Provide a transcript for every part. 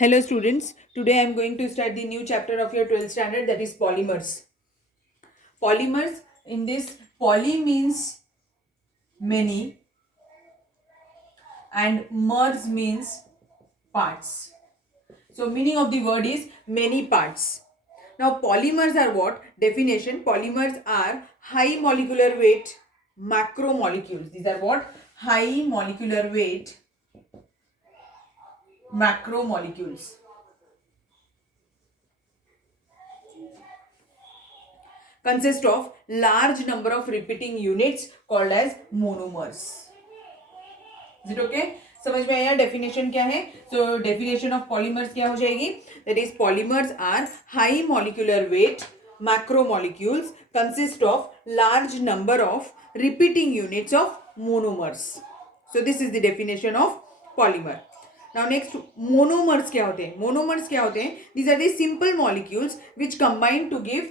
Hello students, today I am going to start the new chapter of your 12th standard, that is polymers. Polymers, in this poly means many and mers means parts. So meaning of the word is many parts. Now polymers are what? Definition: polymers are high molecular weight macromolecules. These are what? High molecular weight macromolecules. Consist of large number of repeating units called as monomers. Is it okay? समझ में आया definition क्या है? So definition of polymers क्या हो जाएगी? That is, polymers are high molecular weight macromolecules consist of large number of repeating units of monomers. So this is the definition of polymer. Now next, monomers क्या होते हैं? Monomers क्या होते हैं? These are the simple molecules which combine to give.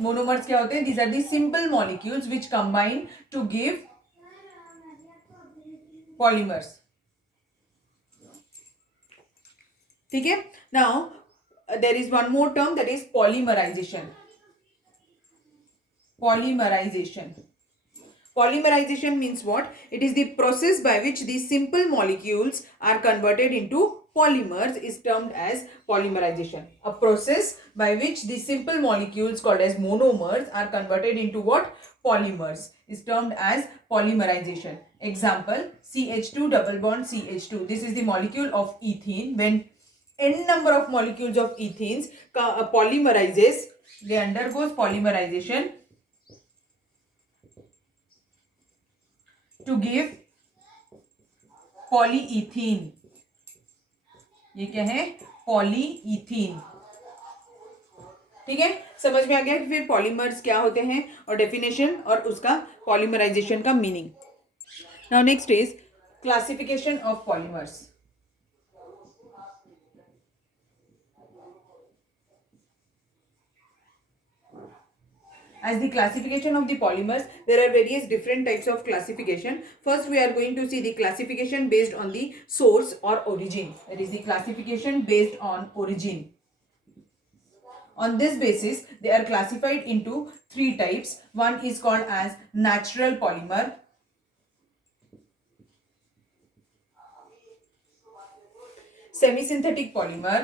Monomers क्या होते हैं? These are the simple molecules which combine to give polymers. ठीक है. Now there is one more term, that is polymerization. Polymerization means what? It is the process by which these simple molecules are converted into polymers is termed as polymerization. A process by which the simple molecules called as monomers are converted into what? Polymers is termed as polymerization. Example: CH2 double bond CH2. This is the molecule of ethene. When n number of molecules of ethenes polymerizes, they undergoes polymerization to give polyethene. ये क्या है? Polyethene. ठीक है, समझ में आ गया कि फिर पॉलीमर्स क्या होते हैं और डेफिनेशन और उसका पॉलीमराइजेशन का meaning. Now next is classification of polymers. As the classification of the polymers, there are various different types of classification. First, we are going to see the classification based on the source or origin. That is the classification based on origin. On this basis, they are classified into three types. One is called as natural polymer, semi-synthetic polymer,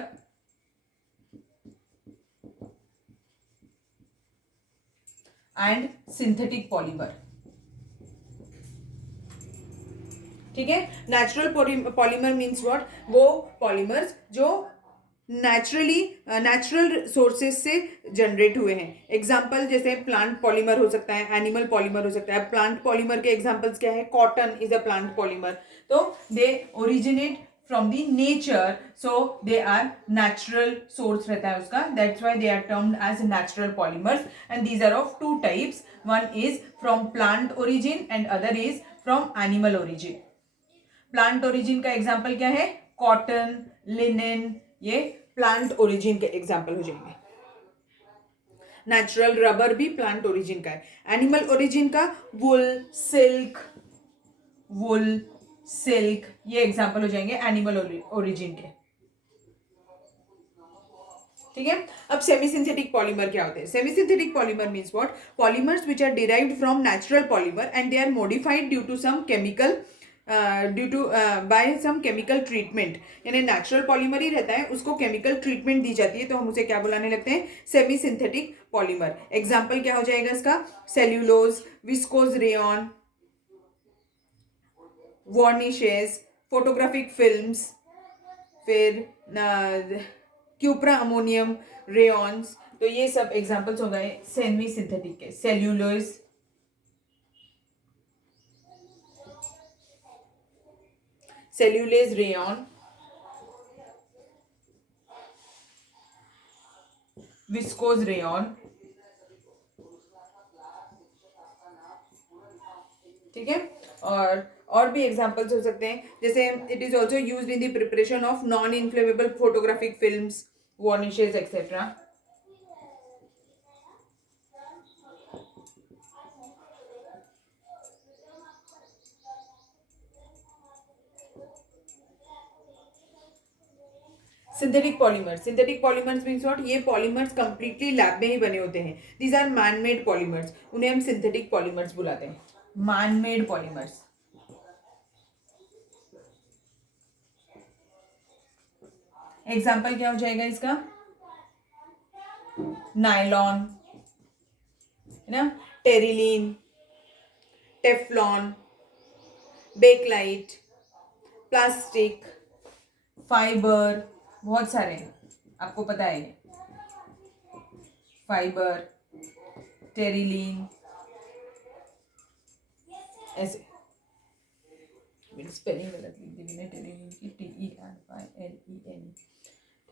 and synthetic polymer. ठीक है. Natural polymer means what? वो polymers जो natural sources से generate हुए हैं. Example जैसे plant polymer हो सकता है, एनिमल पॉलीमर हो सकता है. प्लांट पॉलीमर के एग्जाम्पल्स क्या है? Cotton is a plant polymer. तो they originate from the nature, so they are natural source रहता है उसका. That's why they are termed as natural polymers. And these are of two types. One is from plant origin and other is from animal origin. Plant origin का example क्या है? Cotton, linen, ये plant origin के example हो जाएंगे. Natural rubber भी plant origin का है. एनिमल ओरिजिन का वुल सिल्क ये एग्जाम्पल हो जाएंगे एनिमल ओरिजिन के. ठीक है. अब सेमी सिंथेटिक पॉलीमर क्या होते हैं? Semi synthetic polymer means what? Polymers which are derived from natural polymer and they are modified due to some chemical by some chemical treatment. यानी नेचुरल पॉलीमर ही रहता है, उसको केमिकल ट्रीटमेंट दी जाती है, तो हम उसे क्या बुलाने लगते हैं? Semi synthetic polymer. एग्जाम्पल क्या हो जाएगा इसका? Cellulose, viscose rayon, varnishes, photographic films, फिर क्यूप्रा अमोनियम रेयॉन्स. तो ये सब एग्जाम्पल्स हो गए सेमी सिंथेटिक के. Cellulose, cellulose rayon, viscose rayon. ठीक है. और भी एग्जांपल्स हो सकते हैं, जैसे it is also used in the preparation of non inflammable photographic films, varnishes et cetera. Synthetic polymers means what, ये पॉलीमर्स कंप्लीटली लैब में ही बने होते हैं. These are man made polymers, उन्हें हम सिंथेटिक पॉलीमर्स बुलाते हैं. Man made polymers. एग्जाम्पल क्या हो जाएगा इसका? नायलॉन है ना, Terylene, Teflon, Bakelite, plastic, fibre, बहुत सारे हैं, आपको पता है. फाइबर, टेरिलीन, ऐसे. स्पेलिंग गलत लिख दी मैंने, टेरिलीन की TERYLEN.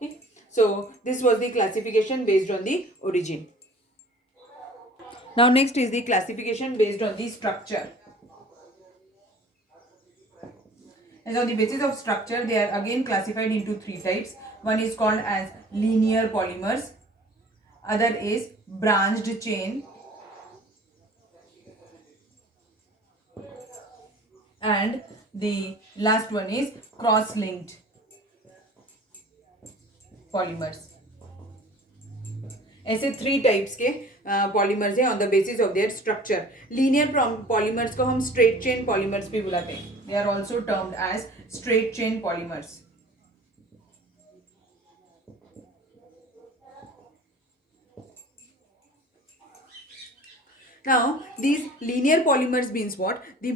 ठीक. सो this was the classification based on the origin. Now next is the classification based on the structure. And on the basis of structure, they are again classified into three types. One is called as linear polymers, other is branched chain, and the last one is cross-linked polymers. ऐसे three types के polymers हैं on the basis of their structure. Linear polymers को हम straight chain polymers भी बुलाते हैं. They are also termed as straight chain polymers. Now, these linear polymers means what? The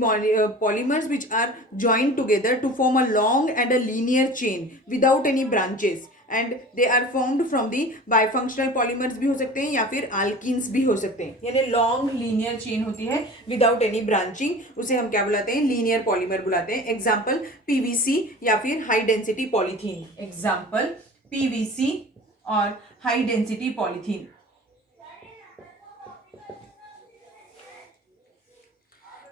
polymers which are joined together to form a long and a linear chain without any branches. And they are formed from the bifunctional polymers भी हो सकते हैं या फिर alkenes भी हो सकते हैं. यानी long linear chain होती है without any branching, उसे हम क्या बुलाते हैं? Linear polymer बुलाते हैं. Example PVC या फिर high density polythene. Example PVC और high density polythene.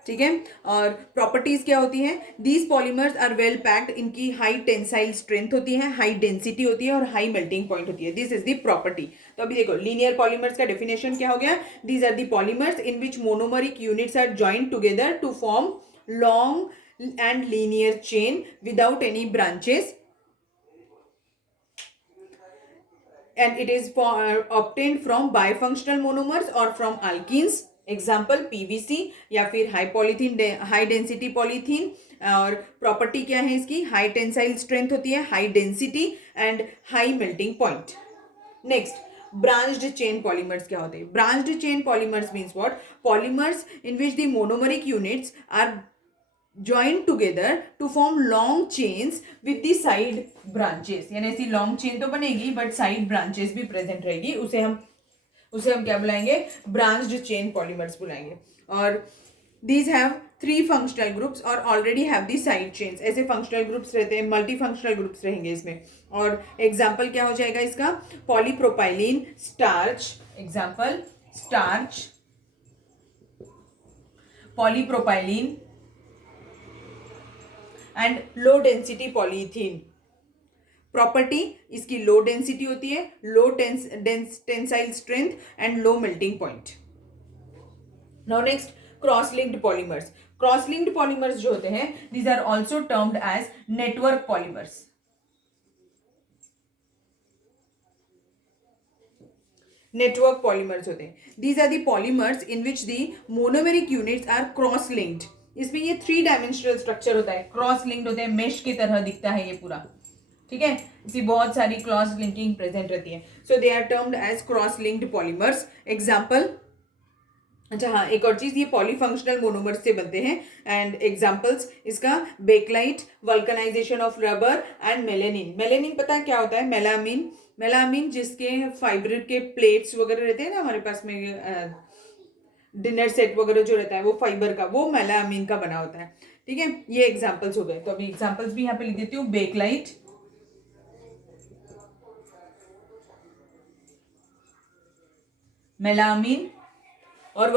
ठीक है. और प्रॉपर्टीज क्या होती हैं? These polymers are well packed, इनकी हाई टेंसाइल स्ट्रेंथ होती है, हाई डेंसिटी होती है और हाई मेल्टिंग पॉइंट होती है. This is the property. तो अभी देखो लीनियर पॉलीमर्स का डेफिनेशन क्या हो गया? These are the polymers in which monomeric units are joined together to form long and linear chain without any branches, and it is obtained from bifunctional monomers or from alkenes. Example PVC या फिर high polythene, high density polythene. और property क्या है इसकी? High tensile strength होती है, high density and high melting point. Next, branched chain polymers क्या होते हैं? Branched chain polymers means what? Polymers in which the monomeric units are joined together to form long chains with the side branches. यानी ऐसी long chain तो बनेगी but side branches भी present रहेगी. उसे हम क्या बुलाएंगे? branched chain polymers बुलाएंगे. और these have three functional groups और already have the side chains. ऐसे functional groups रहते हैं, multifunctional groups रहेंगे इसमें. और example क्या हो जाएगा इसका? polypropylene, starch. Example starch, polypropylene and low density polythene. Property इसकी लो डेंसिटी होती है, low tensile strength and low melting point. Now next, cross linked polymers. Cross linked polymers जो होते हैं, these are also termed as network polymers. Network polymers होते हैं. These are the polymers in which the monomeric units are cross linked. इसमें ये three dimensional structure होता है, cross linked होते हैं, मेश की तरह दिखता है ये पूरा. ठीक है, इसी बहुत सारी क्रॉस लिंकिंग प्रेजेंट रहती है. So they are termed as cross linked polymers. Example, अच्छा हाँ, एक और चीज, ये पॉलीफंक्शनल मोनोमर्स से बनते हैं. एंड एग्जाम्पल्स इसका Bakelite, vulcanisation of rubber and melamine. Melamine पता है क्या होता है? मेलामीन. मेलामीन जिसके फाइबर के प्लेट्स वगैरह रहते हैं ना हमारे पास में, डिनर सेट वगैरह जो रहता है वो फाइबर का, वो मेलामीन का बना होता है. ठीक है, ये एग्जाम्पल्स हो गए. तो अभी एग्जाम्पल्स भी यहाँ पे लिख देती हूँ. बेकलाइट, मेलामीन और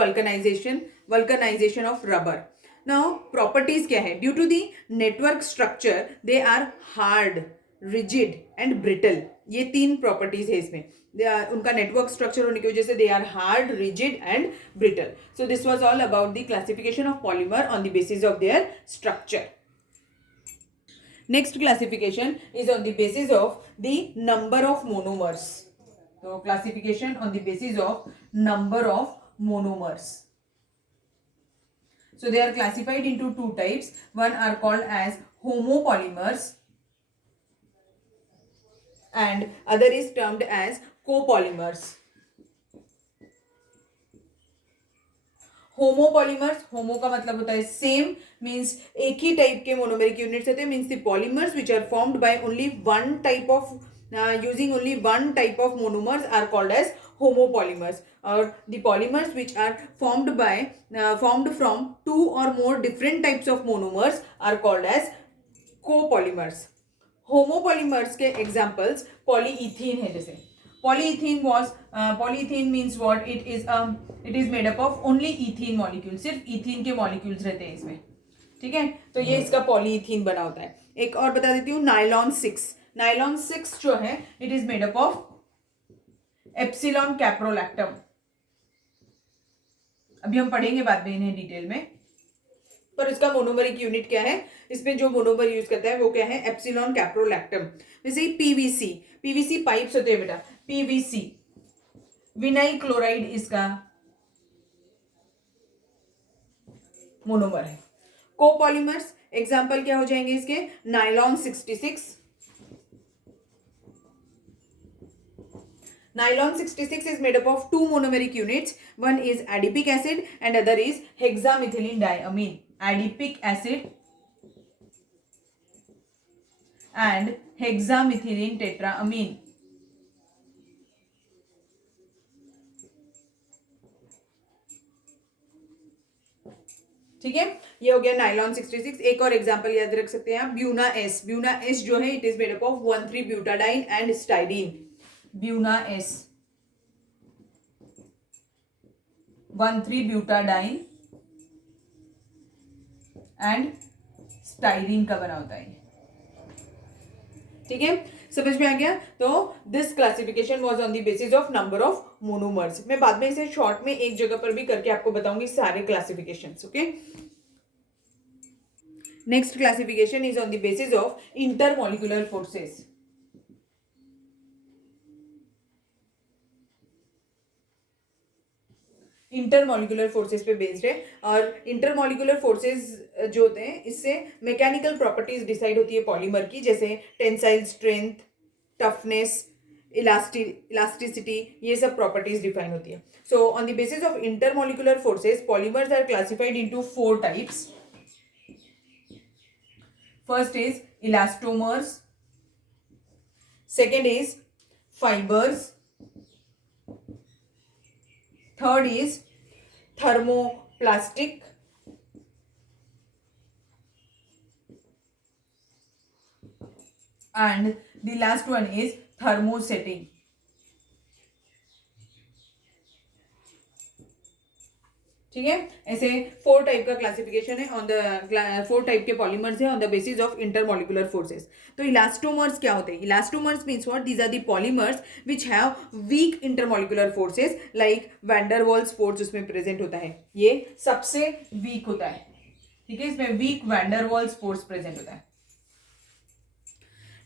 vulcanisation of rubber. Now properties क्या है? Due to the network structure they are hard, rigid and brittle. ये तीन प्रॉपर्टीज है इसमें. उनका नेटवर्क स्ट्रक्चर होने की वजह से they are hard, rigid and brittle. So this was all about the classification of polymer on the basis of their structure. Next classification is on the basis of the number of monomers. So classification on the basis of number of monomers. So they are classified into two types. One are called as homopolymers and other is termed as copolymers. Homopolymers, homo का मतलब होता है same, means एक ही type के monomeric units होते हैं, means the polymers which are formed by only one type of using only one type of monomers are called as homopolymers, or the polymers which are formed from two or more different types of monomers are called as copolymers. homopolymers के examples polyethene है, जैसे polyethene means what, it is made up of only ethene molecule, सिर्फ ethene के molecules रहते हैं इसमें, ठीक है, तो ये इसका polyethene बना होता है. एक और बता देती हूँ, नाइलॉन 6 जो है it is made up of epsilon caprolactam. अभी हम पढ़ेंगे बाद में इन्हें डिटेल में, पर इसका मोनोमरिक यूनिट क्या है, इसमें जो मोनोमर यूज करता है वो क्या है, एप्सिलॉन कैप्रोलैक्टम. जैसे पीवीसी पाइप्स होते हैं बेटा, पीवीसी विनाइल क्लोराइड इसका मोनोमर है. कोपॉलीमर्स एग्जांपल क्या हो जाएंगे इसके, nylon 66. Nylon 66 is made up of two monomeric units. One is adipic acid and other is hexamethylene diamine. Adipic acid and hexamethylene tetraamine. ठीक है, ये हो गया नाइलॉन 66. एक और एग्जांपल याद रख सकते हैं आप, ब्यूना एस जो है it is made up of one three butadiene and styrene. Buna S one three butadiene and styrene का बना होता है. ठीक है, समझ में आ गया. तो this classification was on the basis of number of monomers. मैं बाद में इसे शॉर्ट में एक जगह पर भी करके आपको बताऊंगी सारे classifications. Okay, next classification is on the basis of intermolecular forces. Intermolecular forces पे बेस्ड है, और इंटरमॉलिक्यूलर फोर्सेस जो होते हैं इससे मैकेनिकल प्रॉपर्टीज डिसाइड होती है पॉलीमर की, जैसे टेंसाइल स्ट्रेंथ, टफनेस, इलास्टिसिटी, ये सब प्रॉपर्टीज डिफाइन होती है. So on the basis of intermolecular forces polymers are classified into 4 types. First is elastomers, second is fibres, third is thermoplastic, and the last one is thermosetting. ठीक है, ऐसे 4 type का classification है on the 4 type के polymers है on the basis of intermolecular forces. तो elastomers क्या होते हैं, elastomers means what, these are the polymers which have weak intermolecular forces like van der Waals force उसमें प्रेजेंट होता है, ये सबसे वीक होता है. ठीक है, इसमें weak van der Waals force present होता है.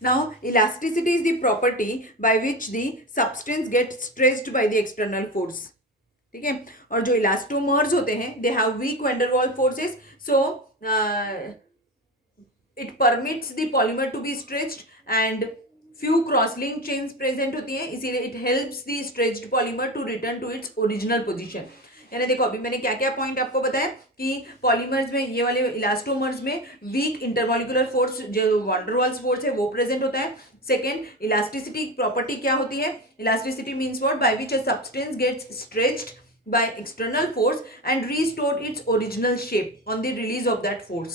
Now elasticity is the property by which the substance gets stretched by the external force. ठीक है, और जो इलास्टोमर्स होते हैं they have weak van der Waal forces, so it permits the polymer to be stretched and few cross link chains present होती हैं, इसीलिए it helps the stretched polymer to return to its original position. यानी देखो अभी मैंने क्या क्या point आपको बताया कि पॉलीमर्स में, ये वाले इलास्टोमर्स में वीक इंटरमॉलिक्यूलर फोर्स जो वैन डर वाल्स फोर्स है वो प्रेजेंट होता है. सेकेंड, इलास्टिसिटी प्रॉपर्टी क्या होती है, elasticity means what, by which a substance gets stretched by external force and restore its original shape on the release of that force.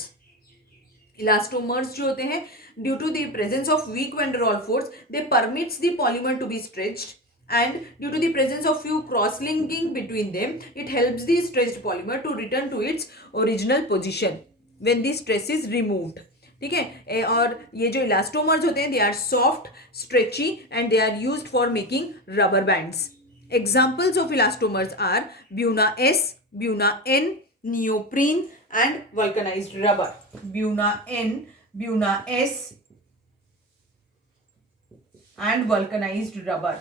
Elastomers जो होते हैं, due to the presence of weak van der Waals force, they permits the polymer to be stretched, and due to the presence of few cross linking between them, it helps the stretched polymer to return to its original position when the stress is removed. ठीक है, और ये जो elastomers होते हैं, they are soft, stretchy and they are used for making rubber bands. Examples of elastomers are Buna S, Buna N, neoprene and vulcanized rubber. Buna N, Buna S, and vulcanized rubber.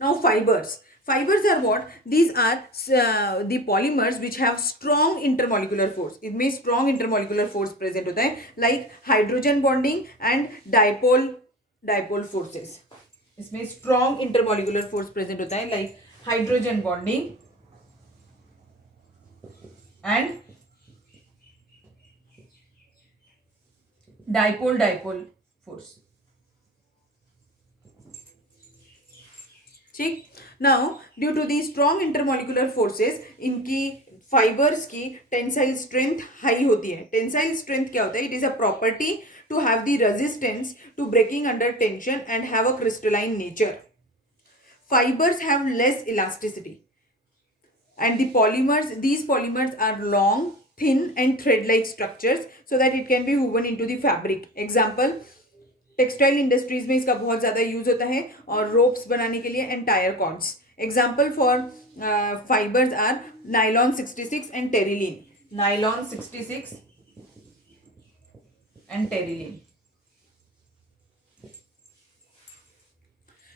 Now fibers. Fibers are what? These are the polymers which have strong intermolecular force. इसमें strong intermolecular force present होता है, like hydrogen bonding and dipole forces. इसमें strong intermolecular force present होता है, like hydrogen bonding and dipole force. ठीक. Now due to the strong intermolecular forces इनकी fibres की tensile strength high होती है. टेंसाइल स्ट्रेंथ क्या होता है? It is a property to have the resistance to breaking under tension and have a crystalline nature. Fibers have less elasticity and these polymers are long, thin and thread-like structures so that it can be woven into the fabric. Example, textile industries में इसका बहुत ज़्यादा use होता है और ropes बनाने के लिए and tyre cords. Example for fibres are nylon 66 and terylene. Nylon 66 and terylene.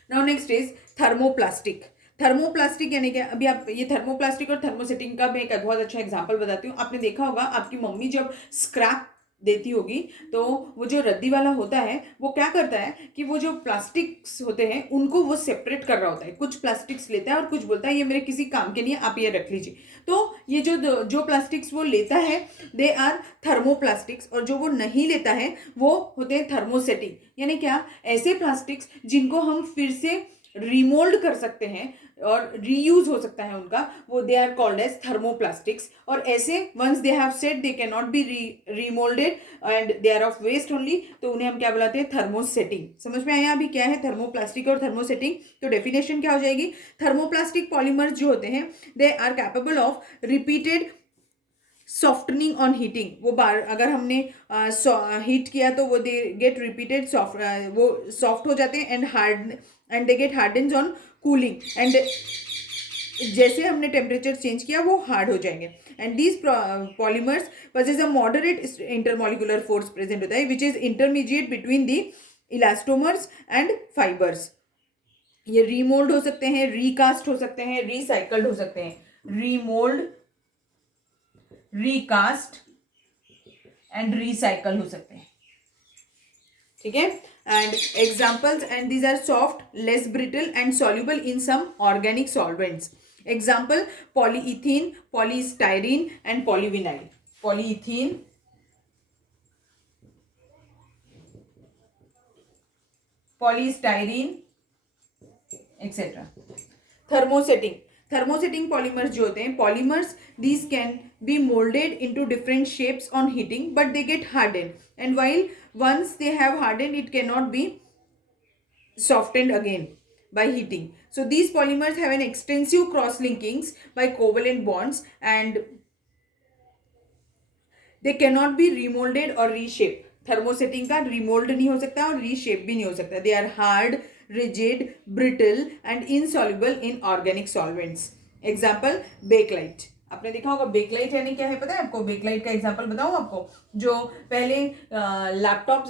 Now next is thermoplastic. Thermoplastic यानी क्या? अभी आप ये थर्मोप्लास्टिक और थर्मोसेटिंग का मैं एक बहुत अच्छा एग्जांपल बताती हूँ. आपने देखा होगा आपकी मम्मी जब स्क्रैप देती होगी तो वो जो रद्दी वाला होता है वो क्या करता है कि वो जो प्लास्टिक्स होते हैं उनको वो सेपरेट कर रहा होता है. कुछ प्लास्टिक्स लेता है और कुछ बोलता है ये मेरे किसी काम के लिए आप ये रख लीजिए. तो ये जो प्लास्टिक्स वो लेता है दे आर थर्मोप्लास्टिक्स और जो वो नहीं लेता है वो होते हैं थर्मोसेटिंग. यानी क्या? ऐसे प्लास्टिक्स जिनको हम फिर से रिमोल्ड कर सकते हैं और रीयूज हो सकता है उनका, वो they are called as thermoplastics. और ऐसे ones they have said they can not be remoulded and they are of waste only, तो उन्हें हम क्या बुलाते हैं? थर्मोसेटिंग. समझ में आया अभी क्या है थर्मोप्लास्टिक और थर्मोसेटिंग? तो डेफिनेशन क्या हो जाएगी? थर्मोप्लास्टिक पॉलीमर्स जो होते हैं they are capable of repeated softening on heating. वो बार अगर हमने हीट किया तो वो दे गेट रिपीटेड वो सॉफ्ट हो जाते हैं and hard and they get hardens on cooling and जैसे हमने टेम्परेचर चेंज किया वो हार्ड हो जाएंगे. And these polymers possess a moderate intermolecular force present होता है which is intermediate between the elastomers and fibres. ये रीमोल्ड हो सकते हैं, रीकास्ट हो सकते हैं, रिसाइकल्ड हो सकते हैं. रीमोल्ड, रिकास्ट एंड रिसाइकल हो सकते हैं. ठीक है. And examples and these are soft, less brittle and soluble in some organic solvents. Example polyethene, polystyrene and polyvinyl. Polyethene, polystyrene etcetera. Thermosetting. Thermosetting polymers जो होते हैं polymers these can be molded into different shapes on heating but they get hardened and while once they have hardened it cannot be softened again by heating. So these polymers have an extensive cross linkings by covalent bonds and they cannot be remolded or reshaped. Thermosetting का remould नहीं हो सकता और reshape भी नहीं हो सकता. They are hard, rigid, brittle and insoluble in organic solvents. Example bakelite. आपने देखा होगा बेकलाइट यानी क्या है पता है आपको? बेकलाइट का एग्जांपल बताऊं आपको. जो पहले लैपटॉप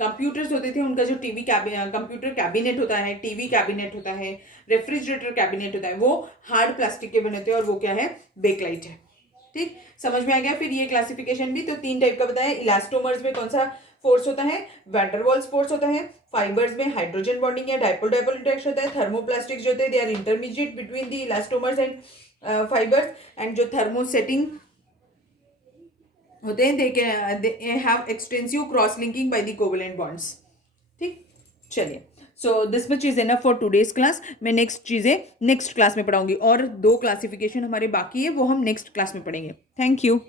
कंप्यूटर्स होते थे उनका जो टीवी कंप्यूटर कैबिनेट होता है, टीवी कैबिनेट होता है, रेफ्रिजरेटर कैबिनेट होता है, वो हार्ड प्लास्टिक के बने होते हैं और वो क्या है? बेकलाइट है. ठीक, समझ में आ गया. फिर ये क्लासिफिकेशन भी तो 3 टाइप का बताया. इलास्टोमर्स में कौन सा फोर्स होता है? वैंडरवाल्स फोर्स होता है. फाइबर्स में हाइड्रोजन बॉन्डिंग या डाइपोल डाइपोल इंटरेक्शन होता है. थर्मोप्लास्टिक जो होते हैं they are intermediate between the elastomers and fibres. And जो थर्मोसेटिंग होते हैं they have extensive cross linking by the covalent bonds. ठीक, चलिए. So this much is enough for today's class. मैं नेक्स्ट चीज़ें नेक्स्ट क्लास में पढ़ाऊंगी और 2 क्लासिफिकेशन हमारे बाकी है वो हम नेक्स्ट क्लास में पढ़ेंगे. Thank you.